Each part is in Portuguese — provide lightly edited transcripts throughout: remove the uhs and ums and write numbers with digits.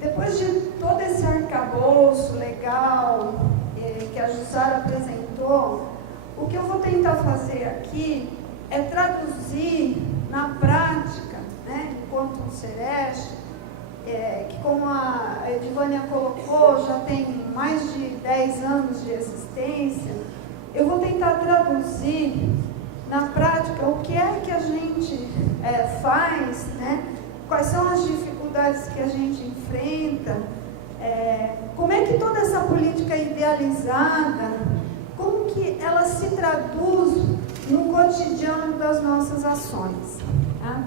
Depois de todo esse arcabouço legal que a Jussara apresentou, o que eu vou tentar fazer aqui é traduzir na prática, né, enquanto um Sereste, que como a Edivânia colocou, já tem mais de 10 anos de existência, eu vou tentar traduzir na prática o que é que a gente faz, né, quais são as dificuldades que a gente enfrenta, como é que toda essa política idealizada, como que ela se traduz no cotidiano das nossas ações. Tá?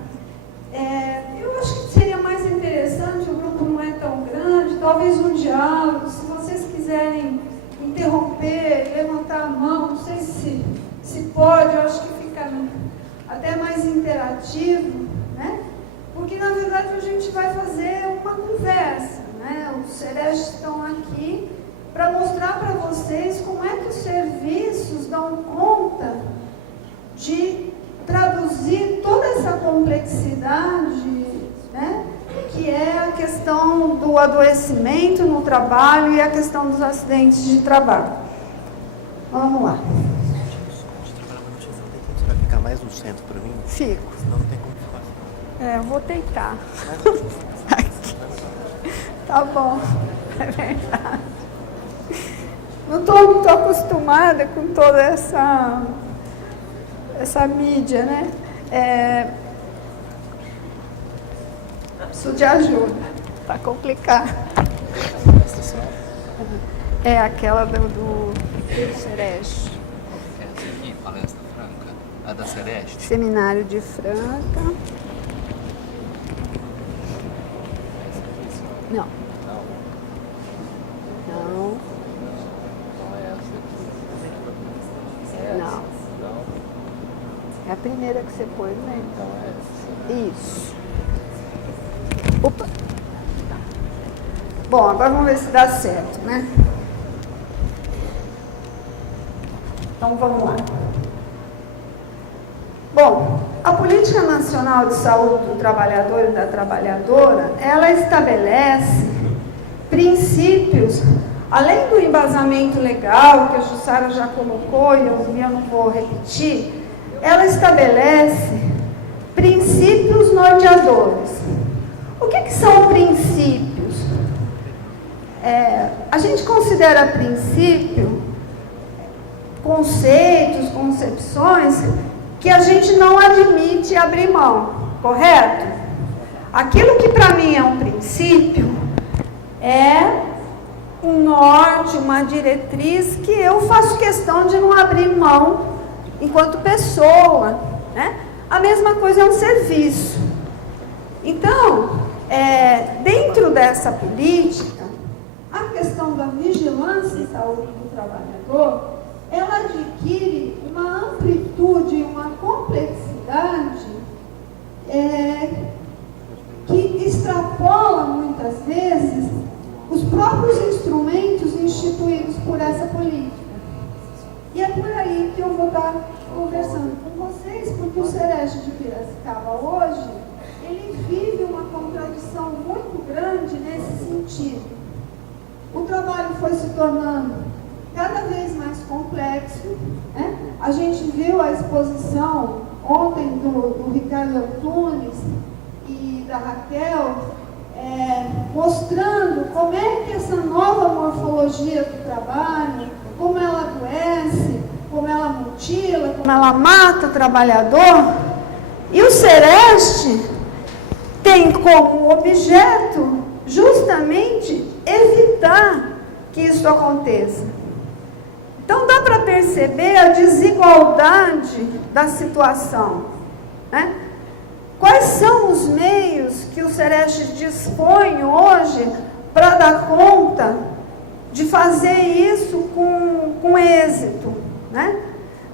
Eu acho que seria mais interessante, o grupo não é tão grande, talvez um diálogo, se vocês quiserem interromper, levantar a mão, não sei se pode, eu acho que fica até mais interativo, né? Porque, na verdade, a gente vai fazer uma conversa, né? Os Serestes estão aqui para mostrar para vocês como é que os serviços dão conta de traduzir toda essa complexidade, né? Que é a questão do adoecimento no trabalho e a questão dos acidentes de trabalho. Vamos lá. Você vai ficar mais no centro para mim? Fico. Senão não tem como ficar. Eu vou tentar. Tá bom, é verdade. Não estou muito acostumada com toda essa mídia, né? Preciso de ajuda, tá complicado. É aquela do Sereste. Essa aqui, palestra franca, a da Sereste. Seminário de Franca. Não. Não. Não. É a primeira que você pôs, né? Isso. Opa. Bom, agora vamos ver se dá certo, né? Então vamos lá. Bom, a Política Nacional de Saúde do Trabalhador e da Trabalhadora, ela estabelece princípios, além do embasamento legal, que a Jussara já colocou e eu não vou repetir, ela estabelece princípios norteadores. O que são princípios? A gente considera princípio conceitos, concepções que a gente não admite abrir mão, correto? Aquilo que para mim é um princípio é um norte, uma diretriz que eu faço questão de não abrir mão enquanto pessoa, né? A mesma coisa é um serviço. Então, dentro dessa política, a questão da vigilância em saúde do trabalhador, ela adquire uma amplitude, uma complexidade que extrapola muitas vezes os próprios instrumentos instituídos por essa política. E é por aí que eu vou estar conversando com vocês, porque o Sereste de Piracicaba hoje, ele vive uma contradição muito grande nesse sentido. O trabalho foi se tornando cada vez mais complexo, né? A gente viu a exposição ontem do Ricardo Antunes e da Raquel, mostrando como é que essa nova morfologia do trabalho, como ela adoece, como ela mutila, como ela mata o trabalhador. E o Sereste tem como objeto justamente evitar que isso aconteça. Então dá para perceber a desigualdade da situação, né? Quais são os meios que o Sereste dispõe hoje para dar conta de fazer isso com êxito, né?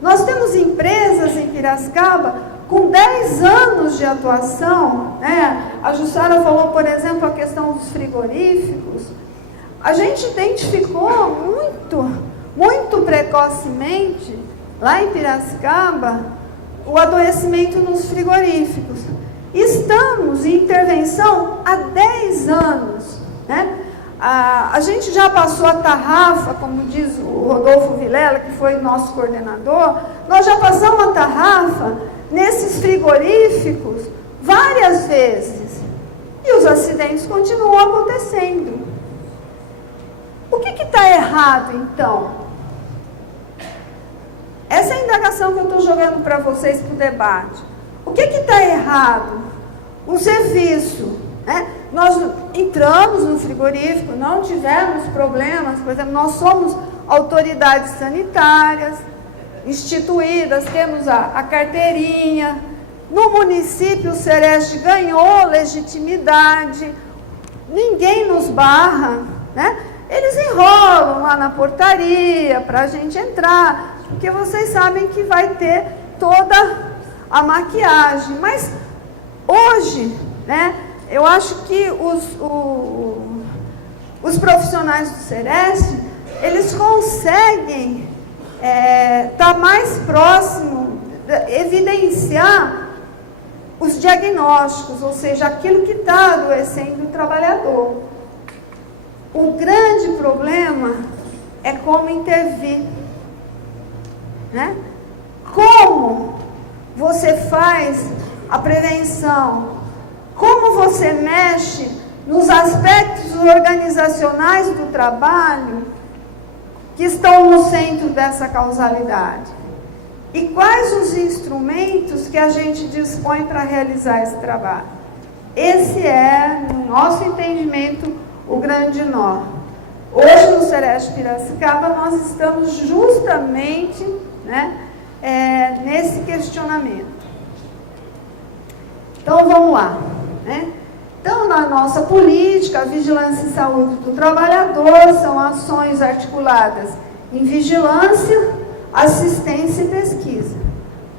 Nós temos empresas em Piracicaba com 10 anos de atuação, né? A Jussara falou, por exemplo, a questão dos frigoríficos. A gente identificou muito precocemente, lá em Piracicaba, o adoecimento nos frigoríficos. Estamos em intervenção há 10 anos, né? A gente já passou a tarrafa, como diz o Rodolfo Vilela, que foi nosso coordenador, nós já passamos a tarrafa nesses frigoríficos várias vezes. E os acidentes continuam acontecendo. O que está errado, então? Essa é a indagação que eu estou jogando para vocês para o debate. O que está errado? O serviço, né? Nós entramos no frigorífico, não tivemos problemas, por exemplo, nós somos autoridades sanitárias, instituídas, temos a carteirinha. No município, o Sereste ganhou legitimidade, ninguém nos barra, né? Eles enrolam lá na portaria para a gente entrar, porque vocês sabem que vai ter toda a maquiagem. Mas hoje, né, eu acho que os profissionais do Sereste, eles conseguem estar mais próximo, evidenciar os diagnósticos, ou seja, aquilo que está adoecendo o trabalhador. O grande problema é como intervir, né? Como você faz a prevenção, como você mexe nos aspectos organizacionais do trabalho que estão no centro dessa causalidade. E quais os instrumentos que a gente dispõe para realizar esse trabalho? Esse é, no nosso entendimento, o grande nó. Hoje, no Sereste Piracicaba, nós estamos justamente, né, nesse questionamento. Então, vamos lá, né? Então, na nossa política, a vigilância em saúde do trabalhador são ações articuladas em vigilância, assistência e pesquisa.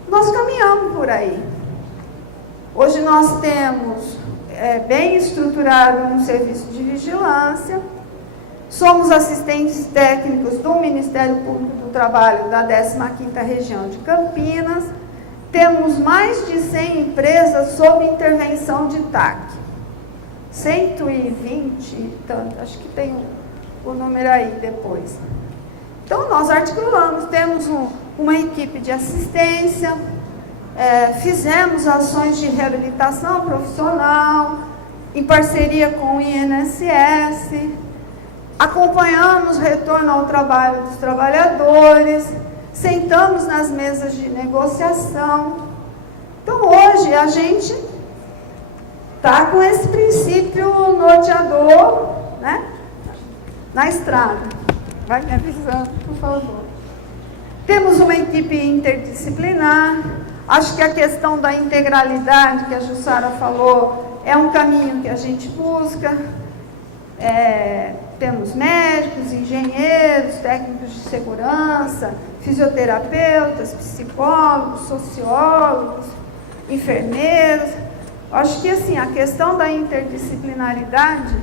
Nós caminhamos por aí. Hoje nós temos bem estruturado um serviço de vigilância, somos assistentes técnicos do Ministério Público do Trabalho da 15ª Região de Campinas, temos mais de 100 empresas sob intervenção de TAC, 120, tanto, acho que tem o número aí depois. Então, nós articulamos, temos uma equipe de assistência, fizemos ações de reabilitação profissional, em parceria com o INSS, acompanhamos o retorno ao trabalho dos trabalhadores, sentamos nas mesas de negociação. Então, hoje, a gente está com esse princípio norteador, né, na estrada. Vai me avisando, por favor. Temos uma equipe interdisciplinar. Acho que a questão da integralidade que a Jussara falou é um caminho que a gente busca. Temos médicos, engenheiros, técnicos de segurança, fisioterapeutas, psicólogos, sociólogos, enfermeiros. Acho que assim, a questão da interdisciplinaridade...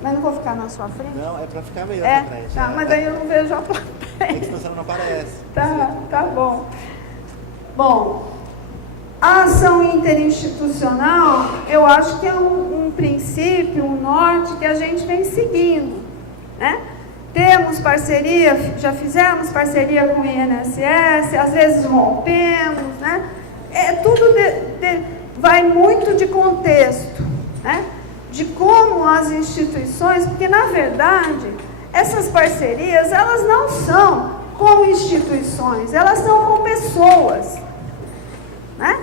Mas não vou ficar na sua frente? Não, é para ficar meio na frente. Tá, mas aí eu não vejo a plateia. É que você não aparece. Tá bom. Bom, a ação interinstitucional, eu acho que é um princípio, um norte que a gente vem seguindo, né? Temos parceria, já fizemos parceria com o INSS, às vezes rompemos, né? Tudo vai muito de contexto, né? De como as instituições, porque na verdade essas parcerias, elas não são com instituições, elas são com pessoas, né?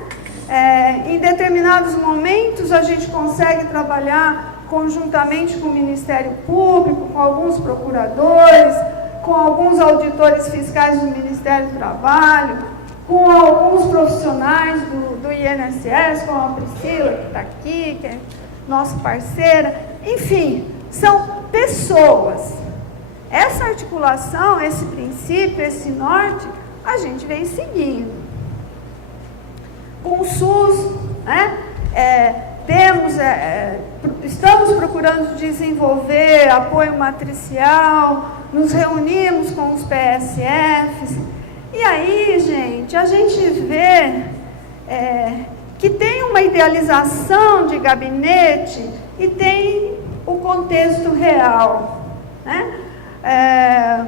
Em determinados momentos a gente consegue trabalhar conjuntamente com o Ministério Público, com alguns procuradores, com alguns auditores fiscais do Ministério do Trabalho, com alguns profissionais do INSS, como a Priscila, que está aqui, que é nossa parceira, enfim, são pessoas. Essa articulação, esse princípio, esse norte, a gente vem seguindo. Com o SUS, né, estamos procurando desenvolver apoio matricial, nos reunimos com os PSFs, e aí, gente, a gente vê que tem uma idealização de gabinete e tem o contexto real, né?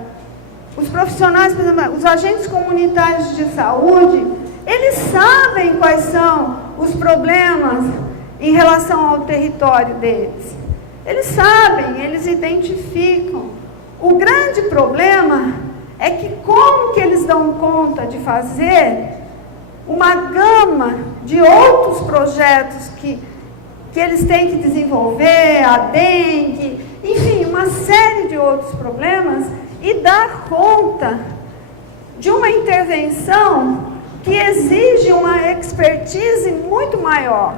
Os profissionais, por exemplo, os agentes comunitários de saúde, eles sabem quais são os problemas em relação ao território deles. Eles sabem, eles identificam. O grande problema é que como que eles dão conta de fazer uma gama de outros projetos que eles têm que desenvolver, a dengue, enfim, uma série de outros problemas, e dar conta de uma intervenção que exige uma expertise muito maior.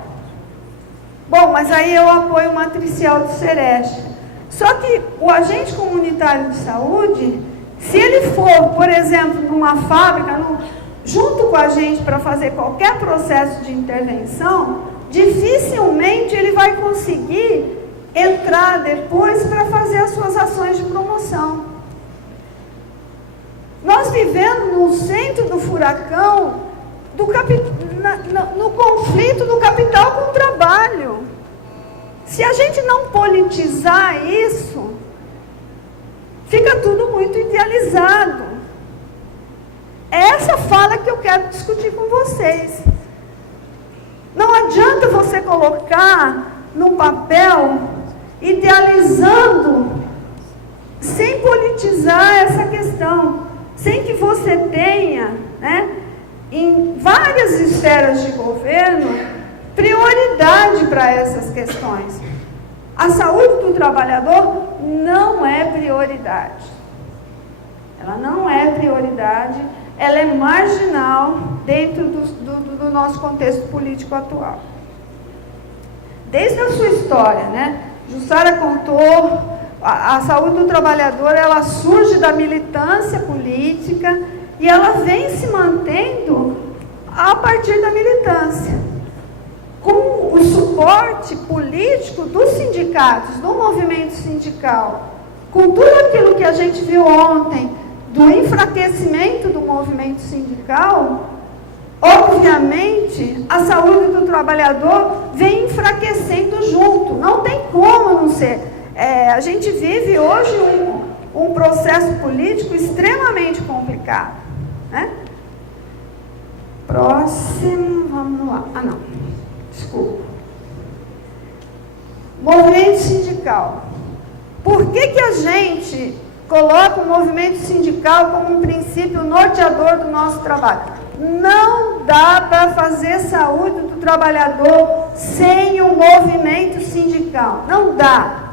Bom, mas aí eu apoio o matricial do Sereste. Só que o agente comunitário de saúde, se ele for, por exemplo, numa fábrica, junto com a gente para fazer qualquer processo de intervenção, dificilmente ele vai conseguir entrar depois para fazer as suas ações de promoção. Nós vivemos no centro do furacão, no conflito do capital com o trabalho. Se a gente não politizar isso, fica tudo muito idealizado. É essa fala que eu quero discutir com vocês. Não adianta você colocar no papel, idealizando, sem politizar essa questão, sem que você tenha, né, em várias esferas de governo, prioridade para essas questões. A saúde do trabalhador não é prioridade. Ela não é prioridade, ela é marginal dentro do nosso contexto político atual. Desde a sua história, né? Jussara contou, a saúde do trabalhador, ela surge da militância política e ela vem se mantendo a partir da militância, com o suporte político dos sindicatos, do movimento sindical, com tudo aquilo que a gente viu ontem, do enfraquecimento do movimento sindical. Obviamente, a saúde do trabalhador vem enfraquecendo junto, não tem como não ser. A gente vive hoje um processo político extremamente complicado, né? Próximo, vamos lá. Desculpa. Movimento sindical. Por que a gente coloca o movimento sindical como um princípio norteador do nosso trabalho? Não dá para fazer saúde do trabalhador sem o movimento sindical. Não dá.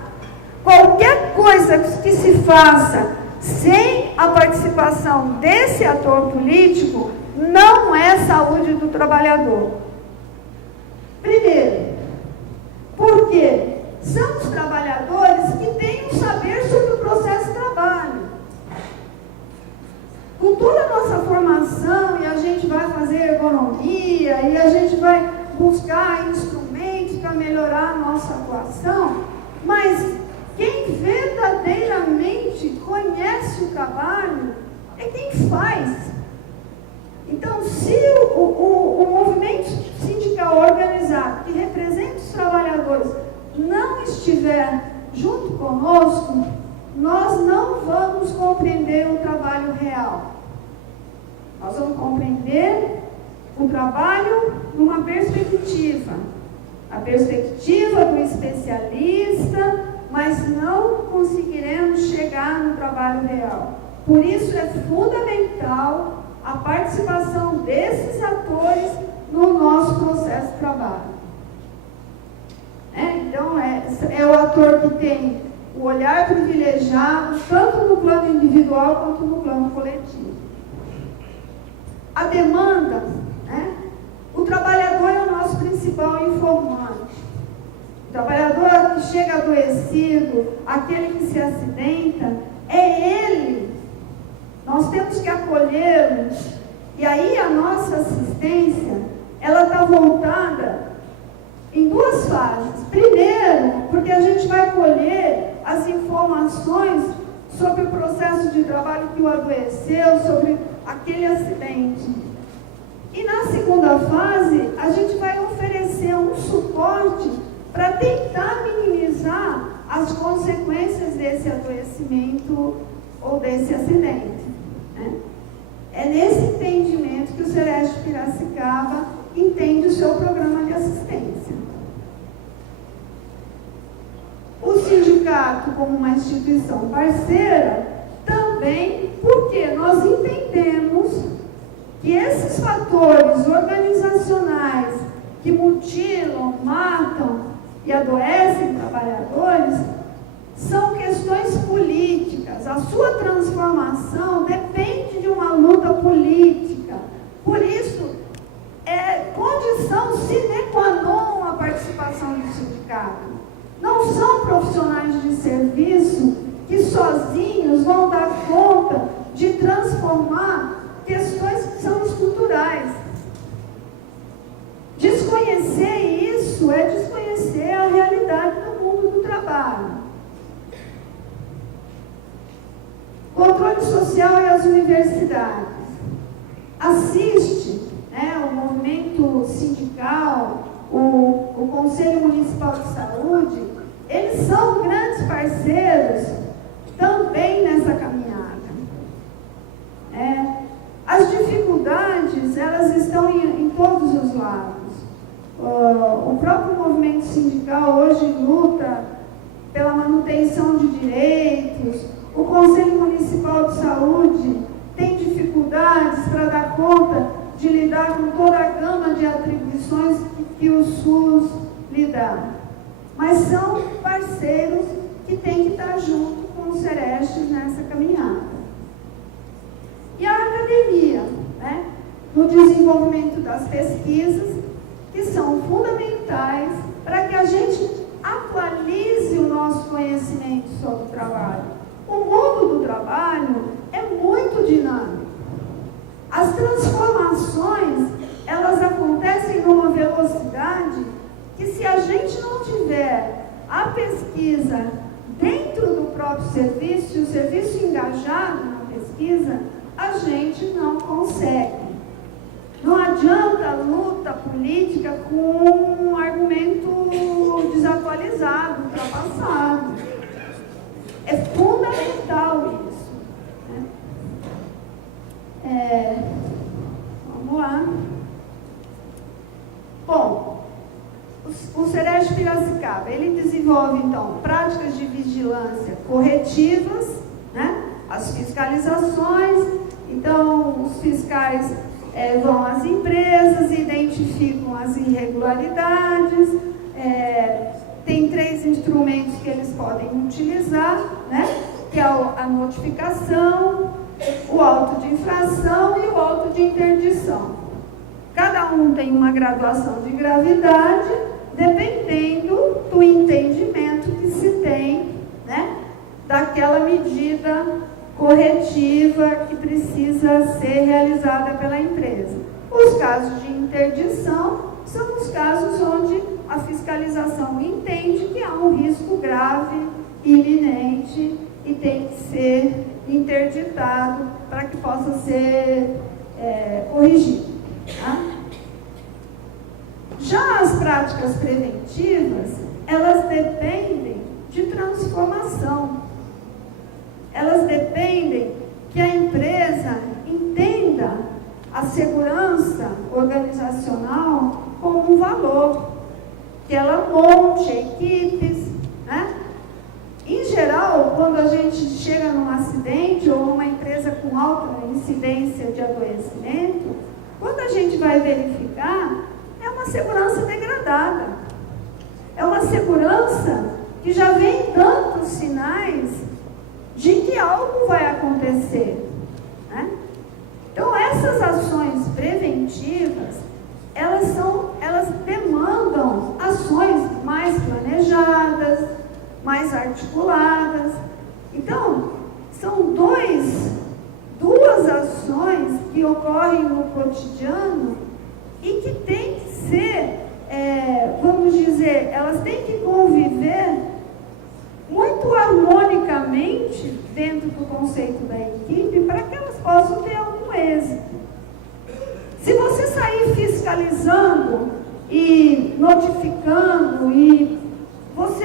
Qualquer coisa que se faça sem a participação desse ator político não é saúde do trabalhador. Primeiro, porque são os trabalhadores que têm um saber sobre o processo de trabalho. Com toda a nossa formação, e a gente vai fazer ergonomia, e a gente vai buscar instrumentos para melhorar a nossa atuação, mas quem verdadeiramente conhece o trabalho é quem faz. Então, se o movimento sindical organizado, que representa os trabalhadores, não estiver junto conosco, nós não vamos compreender o trabalho real. Nós vamos compreender o trabalho numa perspectiva. A perspectiva do especialista, mas não conseguiremos chegar no trabalho real. Por isso é fundamental a participação desses atores no nosso processo de trabalho. Então, é o ator que tem o olhar privilegiado, tanto no plano individual quanto no plano coletivo. A demanda, né? O trabalhador é o nosso principal informante. O trabalhador que chega adoecido, aquele que se acidenta, é ele. Nós temos que acolhê-lo. E aí a nossa assistência, ela está voltada em duas fases. Primeiro, porque a gente vai colher as informações sobre o processo de trabalho que o adoeceu, sobre aquele acidente. E na segunda fase, a gente vai oferecer um suporte para tentar minimizar as consequências desse adoecimento ou desse acidente, né? É nesse entendimento que o Sereste Piracicaba entende o seu programa de assistência. O sindicato, como uma instituição parceira, também porque nós entendemos que esses fatores organizacionais que mutilam, matam e adoecem trabalhadores são questões políticas. A sua transformação depende de uma luta política. Por isso, é condição sine qua non a participação do sindicato. Não são profissionais de serviço que sozinhos vão dar conta de transformar questões que são estruturais. Desconhecer isso é desconhecer a realidade do mundo do trabalho. Controle social e as universidades. Assiste, né, o movimento sindical, o Conselho Municipal de Saúde, eles são grandes parceiros também nessa caminhada. As dificuldades, elas estão em todos os lados. O próprio movimento sindical hoje luta pela manutenção de direitos. O Conselho Municipal de Saúde tem dificuldades para dar conta de lidar com toda a gama de atribuições que o SUS lhe dá. Mas são parceiros que têm que estar junto com os Serestes nessa caminhada. E a academia, né, no desenvolvimento das pesquisas, que são fundamentais para que a gente atualize o nosso conhecimento sobre o trabalho. O mundo do trabalho é muito dinâmico. As transformações, elas acontecem numa velocidade que, se a gente não tiver a pesquisa dentro do próprio serviço, e o serviço engajado na pesquisa, a gente não consegue. Não adianta luta política com um argumento desatualizado, ultrapassado. É fundamental isso, né? Vamos lá. Bom, o Sereste Piracicaba, ele desenvolve, então, práticas de vigilância corretivas, né? As fiscalizações. Então, os fiscais vão às empresas, identificam as irregularidades, tem 3 instrumentos que eles podem utilizar, né? Que é a notificação, o auto de infração e o auto de interdição. Cada um tem uma graduação de gravidade, dependendo do entendimento que se tem, né, daquela medida corretiva que precisa ser realizada pela empresa. Os casos de interdição são os casos onde a fiscalização entende que há um risco grave, iminente, e tem que ser interditado para que possa ser corrigido. Tá? Já as práticas preventivas, elas dependem de transformação. Elas dependem que a empresa entenda a segurança organizacional como um valor, que ela monte equipes, né? Em geral, quando a gente chega num acidente ou numa empresa com alta incidência de adoecimento, quando a gente vai verificar, é uma segurança degradada. É uma segurança que já vem dando sinais de que algo vai acontecer, né? Então, essas ações preventivas, elas demandam ações mais planejadas, mais articuladas. Então, são duas ações que ocorrem no cotidiano e que têm que ser, vamos dizer, elas têm que conviver muito harmonicamente dentro do conceito da equipe para que elas possam ter algum êxito. Se você sair e notificando, e você,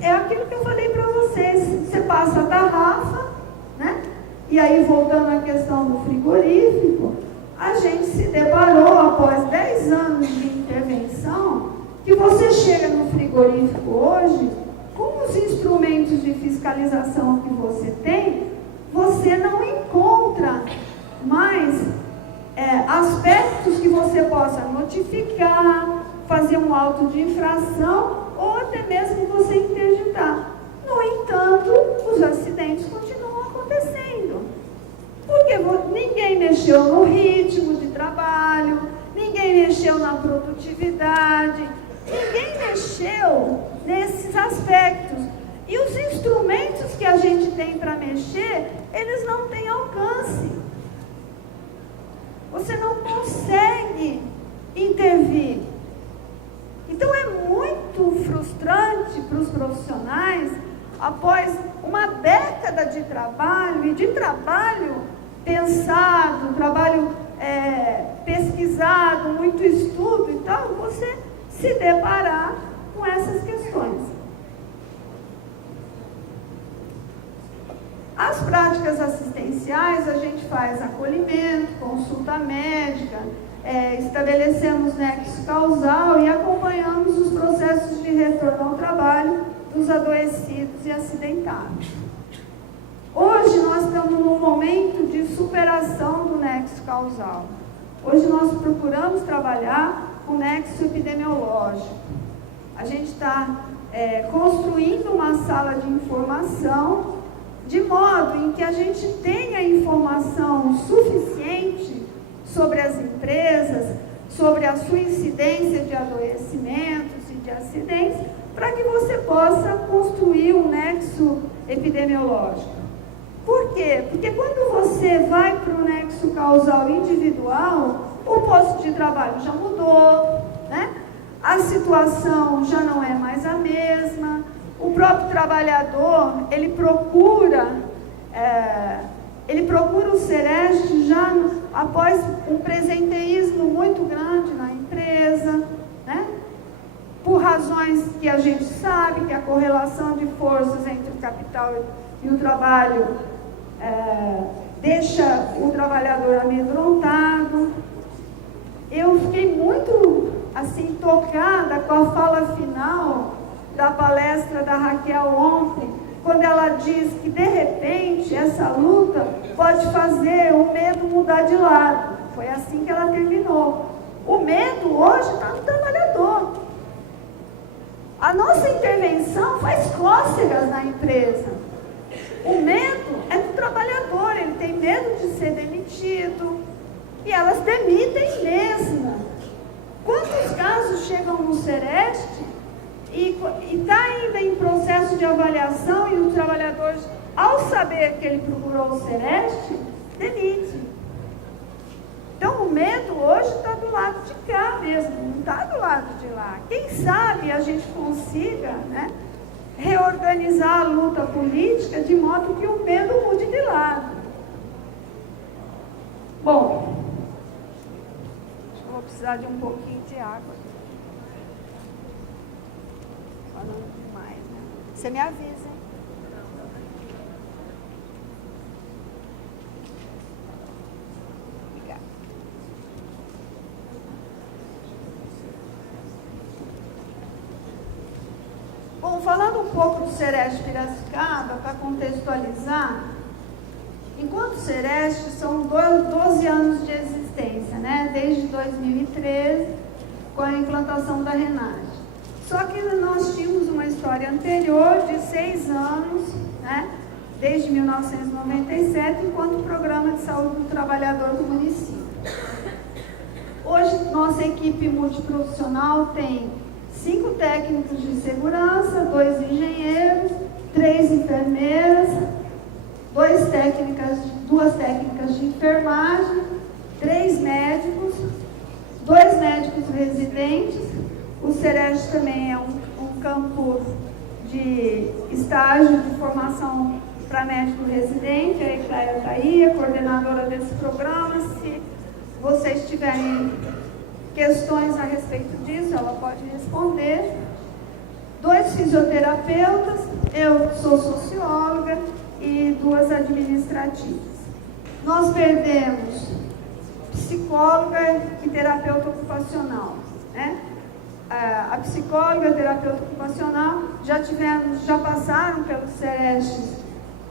é aquilo que eu falei para vocês, você passa a tarrafa, né? E aí, voltando à questão do frigorífico, a gente se deparou, após 10 anos de intervenção, que você chega no frigorífico hoje, com os instrumentos de fiscalização que você tem, você não encontra mais aspectos que você possa notificar, fazer um auto de infração ou até mesmo você interditar. No entanto, os acidentes continuam acontecendo. Porque ninguém mexeu no ritmo de trabalho, ninguém mexeu na produtividade, ninguém mexeu nesses aspectos. E os instrumentos que a gente tem para mexer, eles não têm alcance. Você não consegue intervir. Então é muito frustrante para os profissionais, após uma década de trabalho, e de trabalho pensado, trabalho pesquisado, muito estudo e tal, você se deparar com essas questões. As práticas assistenciais, a gente faz acolhimento, consulta médica, estabelecemos nexo causal e acompanhamos os processos de retorno ao trabalho dos adoecidos e acidentados. Hoje nós estamos num momento de superação do nexo causal. Hoje nós procuramos trabalhar com nexo epidemiológico. A gente está construindo uma sala de informação de modo em que a gente tenha informação suficiente sobre as empresas, sobre a sua incidência de adoecimentos e de acidentes, para que você possa construir um nexo epidemiológico. Por quê? Porque quando você vai para o nexo causal individual, o posto de trabalho já mudou, né? A situação já não é mais a mesma, o próprio trabalhador, ele procura o Sereste já após um presenteísmo muito grande na empresa, né? Por razões que a gente sabe, que a correlação de forças entre o capital e o trabalho deixa o trabalhador amedrontado. Eu fiquei muito, assim, tocada com a fala final da palestra da Raquel ontem, quando ela diz que, de repente, essa luta pode fazer o medo mudar de lado. Foi assim que ela terminou. O medo hoje está no trabalhador. A nossa intervenção faz cócegas na empresa. O medo é do trabalhador, ele tem medo de ser demitido. E elas demitem mesmo. Quantos casos chegam no Sereste e está ainda em processo de avaliação e o trabalhador, ao saber que ele procurou o Sereste, demite. Então, o medo hoje está do lado de cá mesmo, não está do lado de lá. Quem sabe a gente consiga, né, reorganizar a luta política de modo que o medo mude de lado. Bom, acho que eu vou precisar de um pouquinho de água. Falando demais, né? Você me avisa. Obrigada. Bom, falando um pouco do Sereste Piracicaba, para contextualizar, enquanto Sereste são 12 anos de existência, né? Desde 2013, com a implantação da Renage. Só que nós tínhamos uma história anterior de 6 anos, né? Desde 1997, enquanto Programa de Saúde do Trabalhador do município. Hoje, nossa equipe multiprofissional tem 5 técnicos de segurança, 2 engenheiros, 3 enfermeiras, 2 técnicas de enfermagem, 3 médicos, 2 médicos residentes. O Sereste também é um campus de estágio de formação para médico residente. A Ecléia está aí, a coordenadora desse programa. Se vocês tiverem questões a respeito disso, ela pode responder. 2 fisioterapeutas, eu sou socióloga, e 2 administrativas. Nós perdemos psicóloga e terapeuta ocupacional, né? A psicóloga e a terapeuta ocupacional já passaram pelo SEREST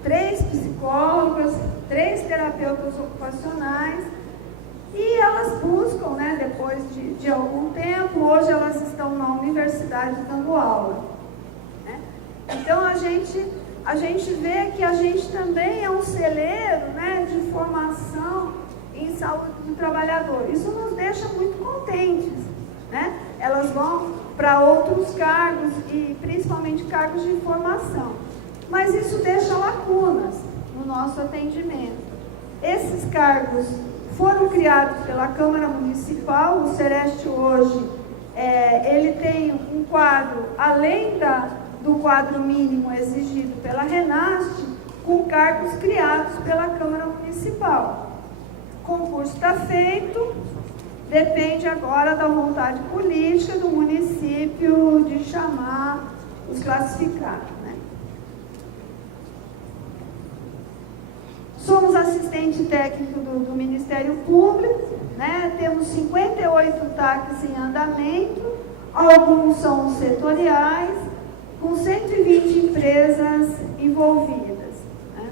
3 psicólogas, 3 terapeutas ocupacionais, e elas buscam, né, depois de algum tempo, hoje elas estão na universidade dando aula, né? Então a gente vê que a gente também é um celeiro, né, de formação em saúde do trabalhador. Isso nos deixa muito contentes, né? Elas vão para outros cargos e principalmente cargos de formação. Mas isso deixa lacunas no nosso atendimento. Esses cargos foram criados pela Câmara Municipal. O SEREST hoje, ele tem um quadro, além do quadro mínimo exigido pela RENAST, com cargos criados pela Câmara Municipal. O concurso está feito, depende agora da vontade política do município de chamar os classificados, né? Somos assistente técnico do Ministério Público, né? Temos 58 TACs em andamento, alguns são setoriais, com 120 empresas envolvidas, né?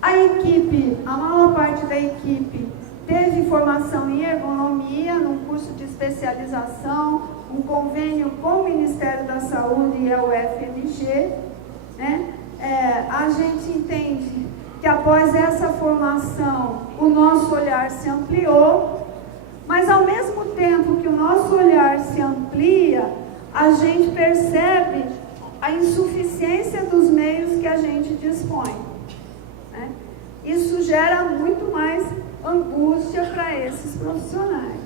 A equipe, a maior parte da equipe teve formação em ergonomia, num curso de especialização, um convênio com o Ministério da Saúde e a UFMG, né? A gente entende que após essa formação o nosso olhar se ampliou, mas ao mesmo tempo que o nosso olhar se amplia, a gente percebe a insuficiência dos meios que a gente dispõe, né? Isso gera muito mais angústia para esses profissionais.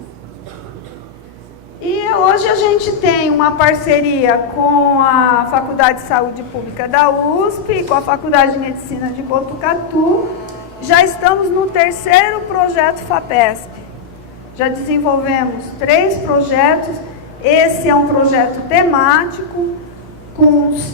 E hoje a gente tem uma parceria com a Faculdade de Saúde Pública da USP e com a Faculdade de Medicina de Botucatu. Já estamos no 3º projeto FAPESP. Já desenvolvemos 3 projetos. Esse é um projeto temático,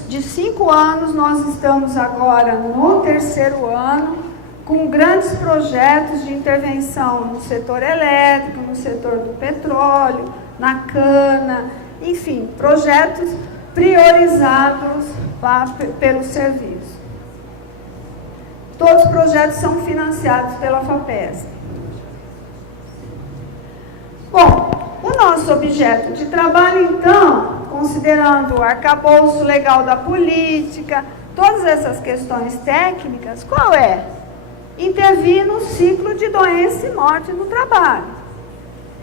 de 5 anos. Nós estamos agora no 3º ano, com grandes projetos de intervenção no setor elétrico, no setor do petróleo, na cana, enfim, projetos priorizados pelo serviço. Todos os projetos são financiados pela FAPESP. Bom, o nosso objeto de trabalho, então, considerando o arcabouço legal da política, todas essas questões técnicas, qual é? Intervir no ciclo de doença e morte no trabalho.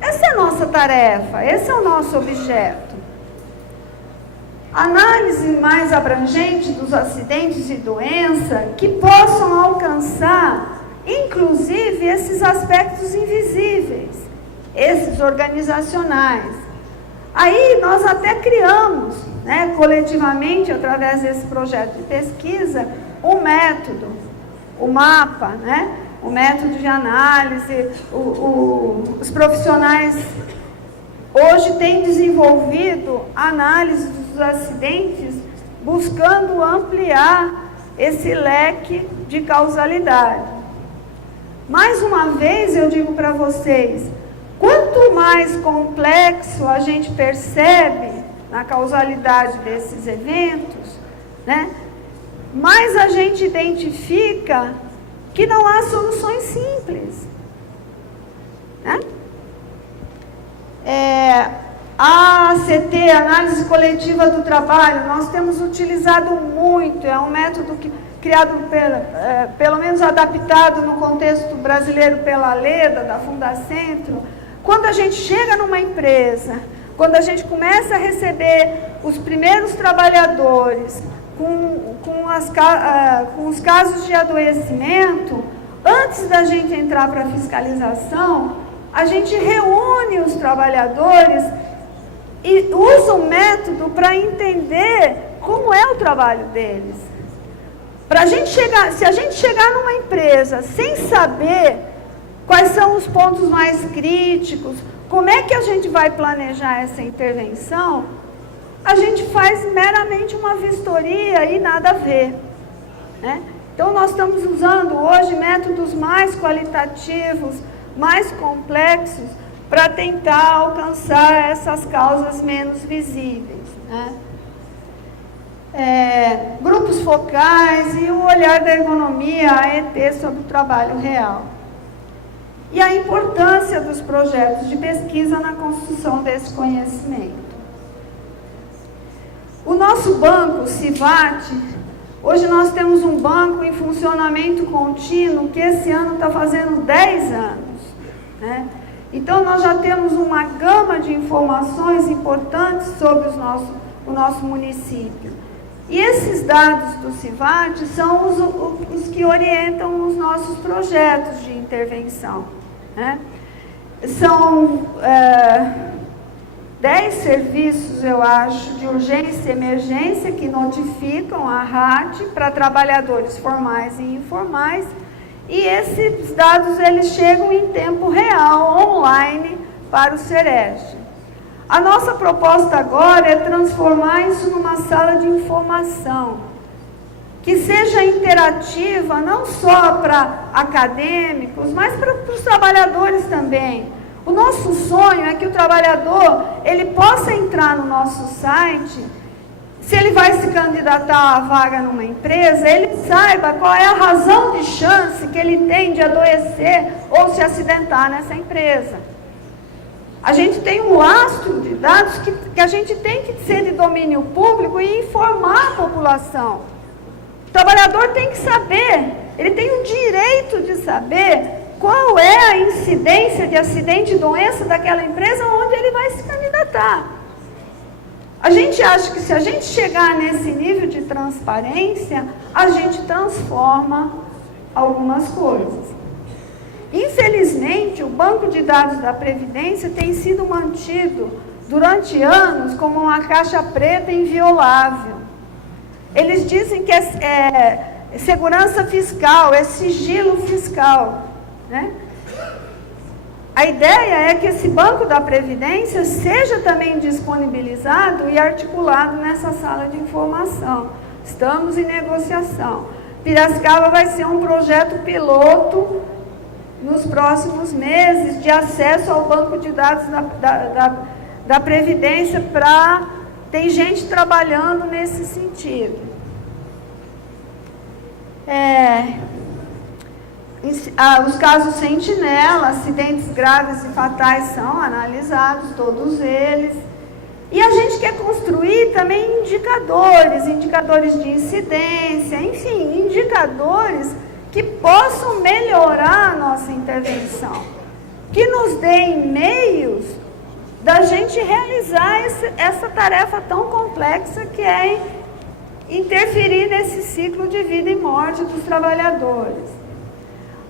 Essa é a nossa tarefa, esse é o nosso objeto. Análise mais abrangente dos acidentes e doença que possam alcançar, inclusive, esses aspectos invisíveis, esses organizacionais. Aí nós até criamos, né, coletivamente, através desse projeto de pesquisa, um método, o MAPA, né? O método de análise. Os profissionais hoje têm desenvolvido análise dos acidentes, buscando ampliar esse leque de causalidade. Mais uma vez eu digo para vocês, quanto mais complexo a gente percebe na causalidade desses eventos, né, mais a gente identifica que não há soluções simples, né? A ACT, Análise Coletiva do Trabalho, nós temos utilizado muito, é um método criado, pelo menos adaptado no contexto brasileiro pela Leda, da Fundacentro. Quando a gente chega numa empresa, quando a gente começa a receber os primeiros trabalhadores, com os casos de adoecimento, antes da gente entrar para a fiscalização, a gente reúne os trabalhadores e usa o método para entender como é o trabalho deles. Se a gente chegar numa empresa sem saber quais são os pontos mais críticos, Como é que a gente vai planejar essa intervenção? A gente faz meramente uma vistoria e nada a ver, né? Então, nós estamos usando hoje métodos mais qualitativos, mais complexos, para tentar alcançar essas causas menos visíveis, né? Grupos focais e o olhar da ergonomia AET sobre o trabalho real. E a importância dos projetos de pesquisa na construção desse conhecimento. O nosso banco, CIVAT, hoje nós temos um banco em funcionamento contínuo que esse ano está fazendo 10 anos, né? Então, nós já temos uma gama de informações importantes sobre o nosso município. E esses dados do CIVAT são os que orientam os nossos projetos de intervenção, né? São 10 serviços, eu acho, de urgência e emergência que notificam a RAT para trabalhadores formais e informais. E esses dados, eles chegam em tempo real, online, para o Sereste. A nossa proposta agora é transformar isso numa sala de informação, que seja interativa, não só para acadêmicos, mas para os trabalhadores também. O nosso sonho é que o trabalhador, ele possa entrar no nosso site, se ele vai se candidatar a vaga numa empresa, ele saiba qual é a razão de chance que ele tem de adoecer ou se acidentar nessa empresa. A gente tem um lastro de dados que a gente tem que ser de domínio público e informar a população. O trabalhador tem que saber, ele tem o direito de saber qual é a incidência de acidente e doença daquela empresa onde ele vai se candidatar. A gente acha que se a gente chegar nesse nível de transparência, a gente transforma algumas coisas. Infelizmente, o banco de dados da Previdência tem sido mantido durante anos como uma caixa preta inviolável. Eles dizem que é segurança fiscal, é sigilo fiscal, né? A ideia é que esse banco da Previdência seja também disponibilizado e articulado nessa sala de informação. Estamos em negociação. Piracicaba vai ser um projeto piloto nos próximos meses de acesso ao banco de dados da Previdência tem gente trabalhando nesse sentido. Os casos sentinela, acidentes graves e fatais são analisados, todos eles. E a gente quer construir também indicadores de incidência, enfim, indicadores que possam melhorar a nossa intervenção, que nos deem meios da gente realizar essa tarefa tão complexa que é interferir nesse ciclo de vida e morte dos trabalhadores.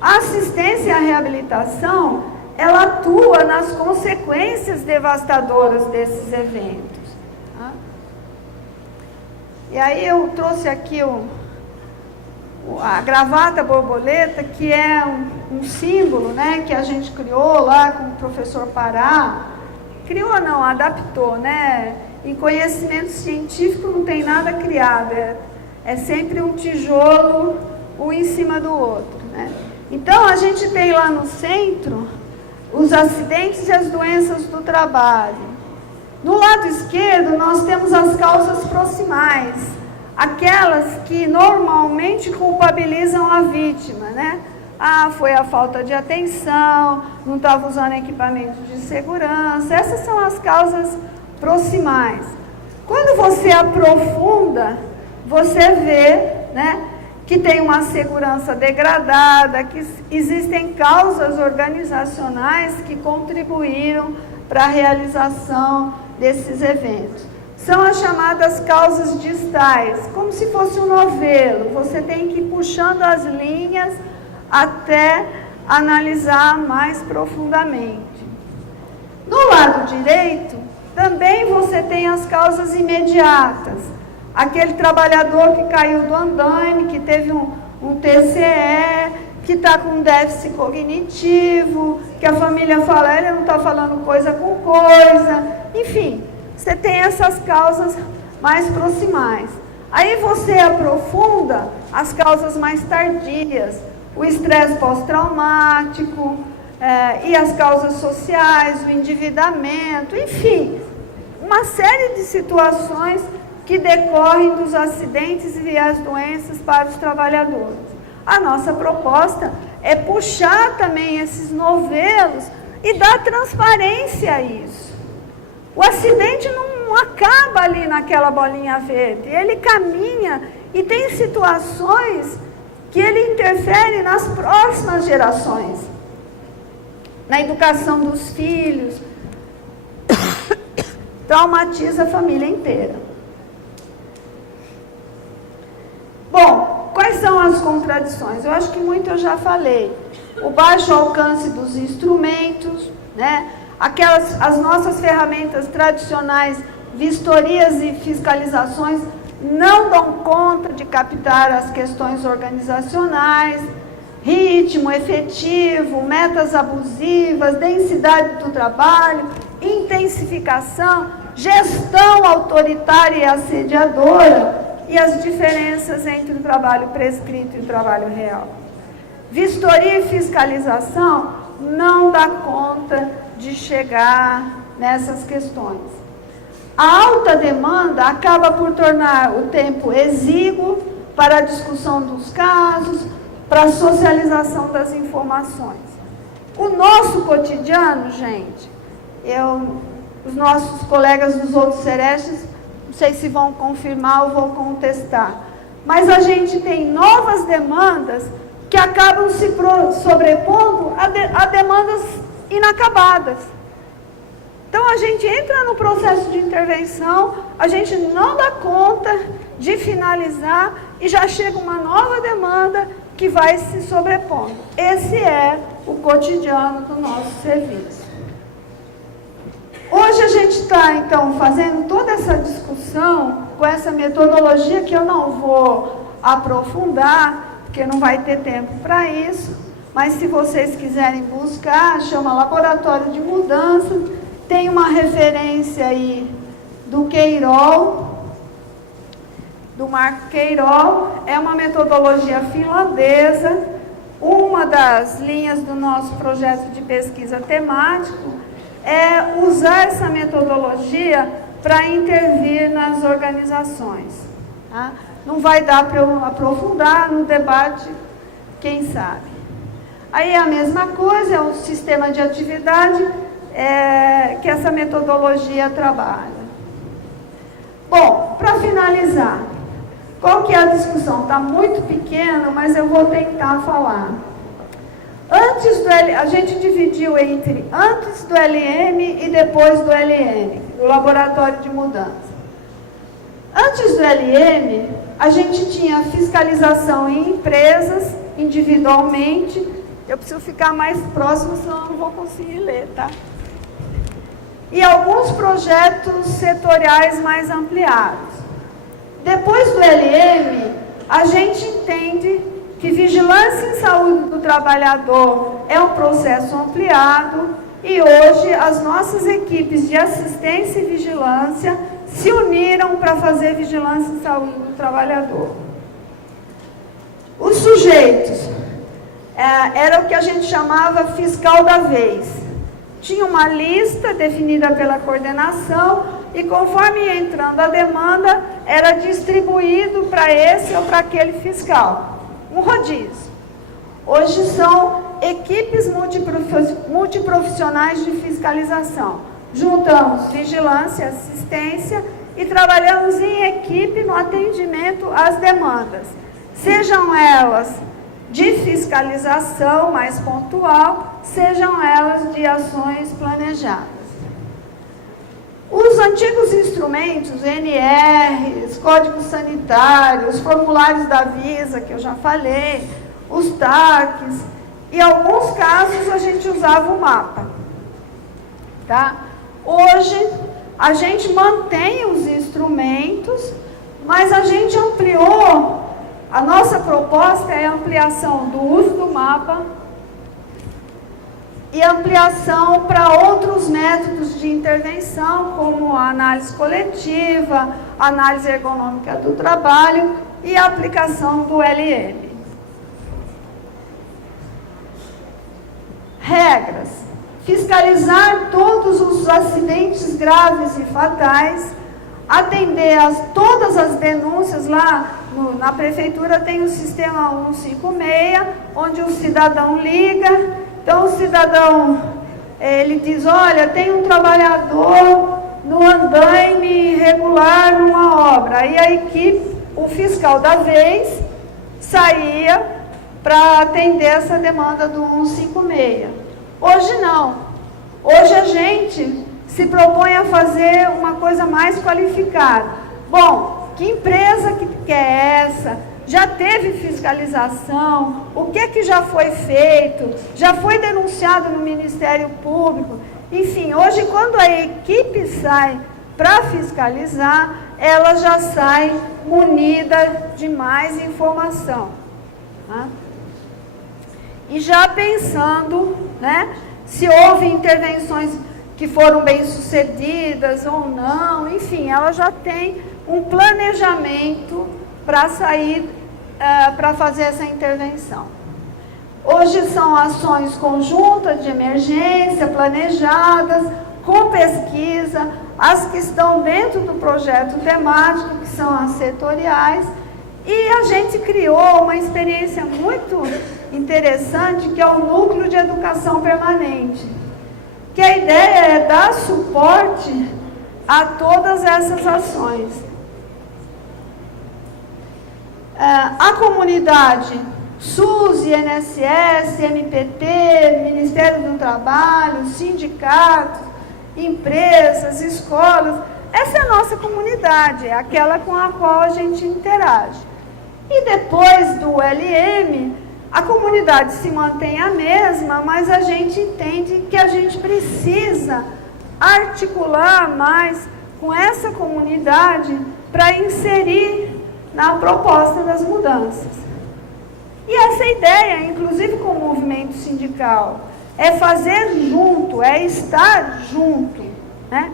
A assistência e a reabilitação, ela atua nas consequências devastadoras desses eventos. Tá? E aí eu trouxe aqui a gravata borboleta, que é um símbolo, né, que a gente criou lá com o professor Pará. Criou não, adaptou, né? Em conhecimento científico não tem nada criado, é sempre um tijolo um em cima do outro, né? Então, a gente tem lá no centro os acidentes e as doenças do trabalho. No lado esquerdo, nós temos as causas proximais, aquelas que normalmente culpabilizam a vítima, né? Ah, foi a falta de atenção, não estava usando equipamento de segurança. Essas são as causas proximais. Quando você aprofunda, você vê, né, que tem uma segurança degradada, que existem causas organizacionais que contribuíram para a realização desses eventos. São as chamadas causas distais, como se fosse um novelo. Você tem que ir puxando as linhas até analisar mais profundamente. No lado direito, também você tem as causas imediatas. Aquele trabalhador que caiu do andaime, que teve um TCE, que está com déficit cognitivo, que a família fala, ele não está falando coisa com coisa, enfim, você tem essas causas mais proximais. Aí você aprofunda as causas mais tardias, o estresse pós-traumático, e as causas sociais, o endividamento, enfim, uma série de situações que decorrem dos acidentes e as doenças para os trabalhadores. A nossa proposta é puxar também esses novelos e dar transparência a isso. O acidente não acaba ali naquela bolinha verde, ele caminha e tem situações que ele interfere nas próximas gerações, na educação dos filhos, traumatiza a família inteira. Bom, quais são as contradições? Eu acho que muito eu já falei. O baixo alcance dos instrumentos, né? As nossas ferramentas tradicionais, vistorias e fiscalizações, não dão conta de captar as questões organizacionais, ritmo efetivo, metas abusivas, densidade do trabalho, intensificação, gestão autoritária e assediadora e as diferenças entre o trabalho prescrito e o trabalho real. Vistoria e fiscalização não dá conta de chegar nessas questões. A alta demanda acaba por tornar o tempo exíguo para a discussão dos casos, para a socialização das informações. O nosso cotidiano, gente, os nossos colegas dos outros serestes, não sei se vão confirmar ou vão contestar, mas a gente tem novas demandas que acabam se sobrepondo a demandas inacabadas. Então, a gente entra no processo de intervenção, a gente não dá conta de finalizar e já chega uma nova demanda que vai se sobrepondo. Esse é o cotidiano do nosso serviço. Hoje a gente está, então, fazendo toda essa discussão com essa metodologia que eu não vou aprofundar, porque não vai ter tempo para isso, mas se vocês quiserem buscar, chama Laboratório de Mudança. Tem uma referência aí do Queirol, do Marco Queirol, é uma metodologia finlandesa, uma das linhas do nosso projeto de pesquisa temático é usar essa metodologia para intervir nas organizações. Tá? Não vai dar para eu aprofundar no debate, quem sabe. Aí é a mesma coisa, é um sistema de atividade que essa metodologia trabalha. Bom, para finalizar, qual que é a discussão? Está muito pequeno, mas eu vou tentar falar. A gente dividiu entre antes do LM e depois do LM, o Laboratório de Mudança. Antes do LM, a gente tinha fiscalização em empresas, individualmente. Eu preciso ficar mais próximo, senão eu não vou conseguir ler, tá? E alguns projetos setoriais mais ampliados. Depois do LM, a gente entende que vigilância em saúde do trabalhador é um processo ampliado e hoje as nossas equipes de assistência e vigilância se uniram para fazer vigilância em saúde do trabalhador. Os sujeitos, era o que a gente chamava fiscal da vez. Tinha uma lista definida pela coordenação e conforme ia entrando a demanda, era distribuído para esse ou para aquele fiscal. Um rodízio. Hoje são equipes multiprofissionais de fiscalização. Juntamos vigilância, assistência e trabalhamos em equipe no atendimento às demandas. Sejam elas de fiscalização mais pontual, sejam elas de ações planejadas. Os antigos instrumentos, NRs, códigos sanitários, formulários da Visa, que eu já falei, os TACs, e em alguns casos a gente usava o mapa. Tá? Hoje, a gente mantém os instrumentos, mas a gente ampliou a nossa proposta é a ampliação do uso do mapa e ampliação para outros métodos de intervenção, como a análise coletiva, a análise ergonômica do trabalho e a aplicação do LM. Regras: fiscalizar todos os acidentes graves e fatais, atender todas as denúncias. Lá na prefeitura tem o sistema 156, onde o cidadão liga. Então o cidadão, ele diz: olha, tem um trabalhador no andaime irregular numa obra. Aí a equipe, o fiscal da vez, saía para atender essa demanda do 156. Hoje não. Hoje a gente se propõe a fazer uma coisa mais qualificada. Bom, que empresa que é essa? Já teve fiscalização? O que já foi feito? Já foi denunciado no Ministério Público? Enfim, hoje quando a equipe sai para fiscalizar, ela já sai munida de mais informação. Tá? E já pensando, né, se houve intervenções que foram bem-sucedidas ou não, enfim, ela já tem um planejamento para sair, para fazer essa intervenção. Hoje são ações conjuntas de emergência, planejadas, com pesquisa, as que estão dentro do projeto temático, que são as setoriais, e a gente criou uma experiência muito interessante, que é o Núcleo de Educação Permanente, que a ideia é dar suporte a todas essas ações. A comunidade, SUS, INSS, MPT, Ministério do Trabalho, sindicatos, empresas, escolas, essa é a nossa comunidade, é aquela com a qual a gente interage. E depois do LM, a comunidade se mantém a mesma, mas a gente entende que a gente precisa articular mais com essa comunidade para inserir na proposta das mudanças. E essa ideia, inclusive com o movimento sindical, é fazer junto, é estar junto, né?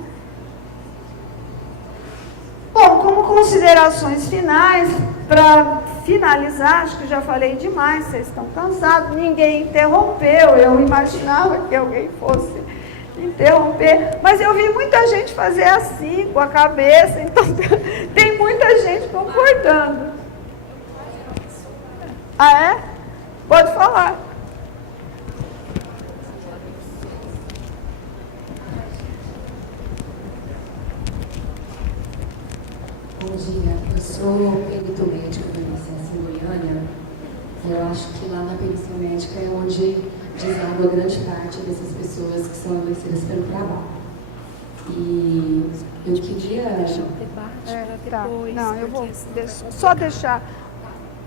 Bom, como considerações finais, para finalizar, acho que já falei demais, vocês estão cansados, ninguém interrompeu, eu imaginava que alguém fosse interromper, mas eu vi muita gente fazer assim, com a cabeça, então tem muita gente concordando. Ah, é? Pode falar. Bom dia, eu sou perito médico do INSS em Goiânia. Eu acho que lá na perícia médica é onde deságua grande parte dessas pessoas que são adoecidas pelo trabalho. E eu queria... Tá. Não, eu vou só deixar.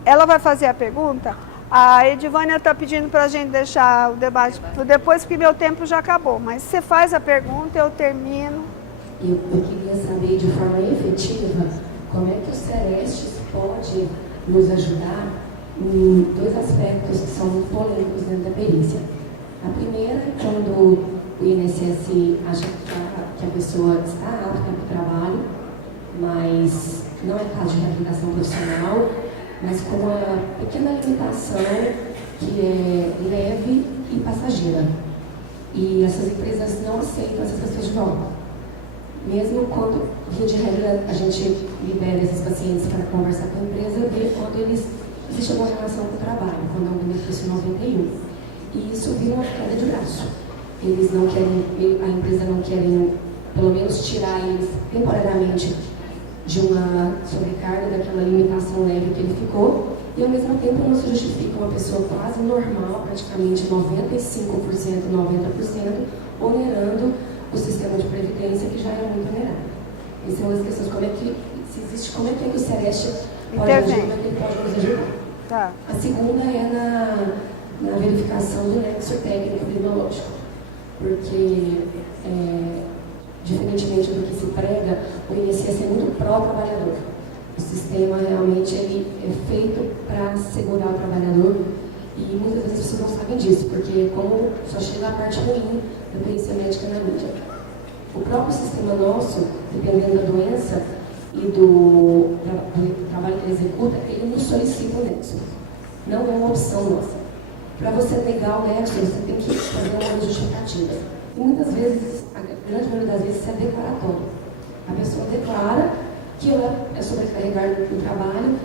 Ela vai fazer a pergunta. A Edivânia está pedindo para a gente deixar o debate depois, porque meu tempo já acabou. Mas você faz a pergunta, eu termino. Eu queria saber de forma efetiva como é que o Serestes pode nos ajudar em dois aspectos que são muito polêmicos dentro da perícia. A primeira é quando o INSS acha que a pessoa está apta para o trabalho, mas não é caso de reabilitação profissional, mas com uma pequena limitação que é leve e passageira. E essas empresas não aceitam essas pessoas de volta. Mesmo quando, via de regra, a gente libera esses pacientes para conversar com a empresa, ver quando existe alguma relação com o trabalho, quando é um benefício 91. E isso vira uma queda de braço. Eles não querem, a empresa não quer, pelo menos, tirar eles temporariamente de uma sobrecarga, daquela limitação leve que ele ficou, e ao mesmo tempo não se justifica uma pessoa quase normal, praticamente 95%, 90%, onerando o sistema de previdência, que já é muito onerado. Essas são as questões, como é que o Sereste pode agir, como é que ele pode nos ajudar. Tá. A segunda é na verificação do nexo técnico biológico, porque, diferentemente do que se prega, o INSS é muito pró-trabalhador. O sistema realmente ele é feito para segurar o trabalhador. E muitas vezes as pessoas não sabem disso, porque como só chega a parte ruim da perícia médica na mídia. O próprio sistema nosso, dependendo da doença e do trabalho que ele executa, ele nos solicita o nexo. Não é uma opção nossa. Para você negar o nexo, você tem que fazer uma justificativa. E muitas vezes, a grande maioria das vezes, isso é declaratório. A pessoa declara que ela é sobrecarregada no trabalho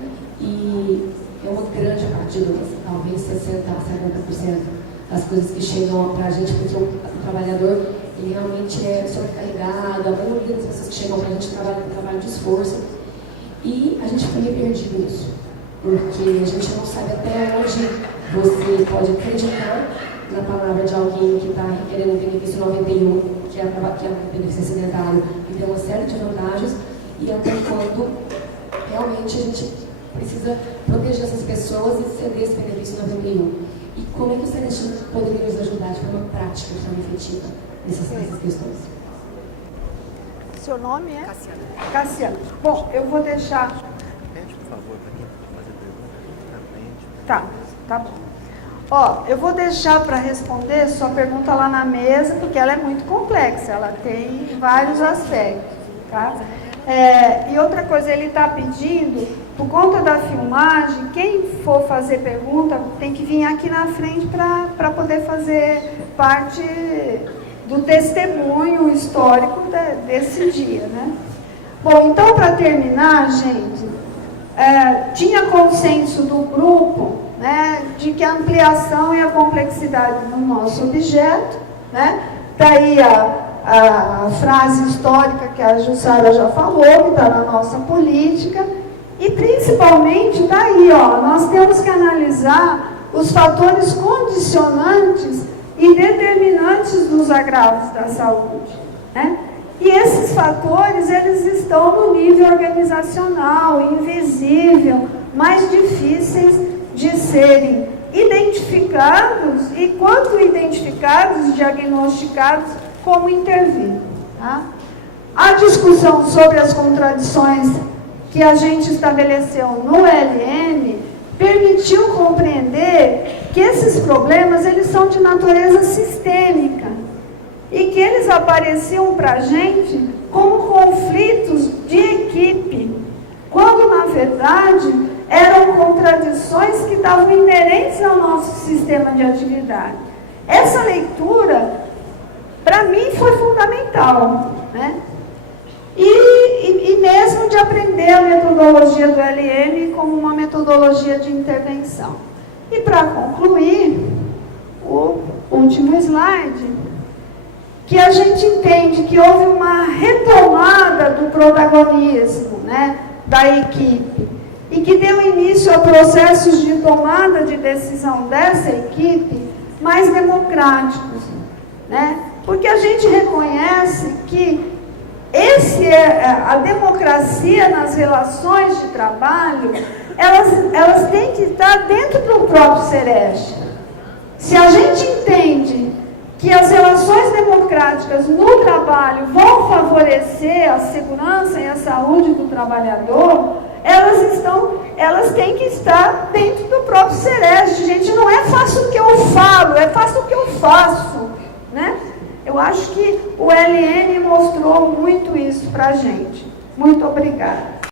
e é uma grande parte da doença, talvez 60% a 70% das coisas que chegam para a gente, porque o trabalhador ele realmente é sobrecarregado, a maioria das pessoas que chegam para a gente trabalha com trabalho de esforço. E a gente fica meio perdido nisso, porque a gente não sabe até onde você pode acreditar na palavra de alguém que está requerendo um benefício 91, que é um benefício acidentário, e tem uma série de vantagens, e até quando realmente a gente precisa proteger essas pessoas e ceder esse benefício 91. E como é que o Celestino poderia nos ajudar de forma prática, de forma efetiva, nessas questões? Seu nome é? Cassiana. Cassiana. Bom, eu vou deixar... Pede, por favor, para quem fazer pergunta, na frente. Tá bom. Ó, eu vou deixar para responder sua pergunta lá na mesa, porque ela é muito complexa, ela tem vários aspectos, tá? E outra coisa, ele está pedindo, por conta da filmagem, quem for fazer pergunta tem que vir aqui na frente para poder fazer parte do testemunho histórico desse dia, né? Bom, então, para terminar, gente, tinha consenso do grupo, né, de que a ampliação e a complexidade do nosso objeto, né, daí a frase histórica que a Jussara já falou, que está na nossa política, e principalmente daí, nós temos que analisar os fatores condicionantes e determinantes dos agravos da saúde, né? E esses fatores, eles estão no nível organizacional, invisível, mais difíceis de serem identificados e, quando identificados, diagnosticados, como intervir. Tá? A discussão sobre as contradições que a gente estabeleceu no LM permitiu compreender que esses problemas eles são de natureza sistêmica e que eles apareciam para a gente como conflitos de equipe, quando, na verdade, eram contradições que estavam inerentes ao nosso sistema de atividade. Essa leitura, para mim, foi fundamental, né? E mesmo de aprender a metodologia do LM como uma metodologia de intervenção. E para concluir, o último slide, que a gente entende que houve uma retomada do protagonismo, né, da equipe, e que deu início a processos de tomada de decisão dessa equipe mais democráticos, né? Porque a gente reconhece que a democracia nas relações de trabalho, elas têm que estar dentro do próprio Sereste. Se a gente entende que as relações democráticas no trabalho vão favorecer a segurança e a saúde do trabalhador, elas têm que estar dentro do próprio Sereste. Gente, não é faço o que eu falo, é faço o que eu faço, né? Eu acho que o LN mostrou muito isso para a gente. Muito obrigada.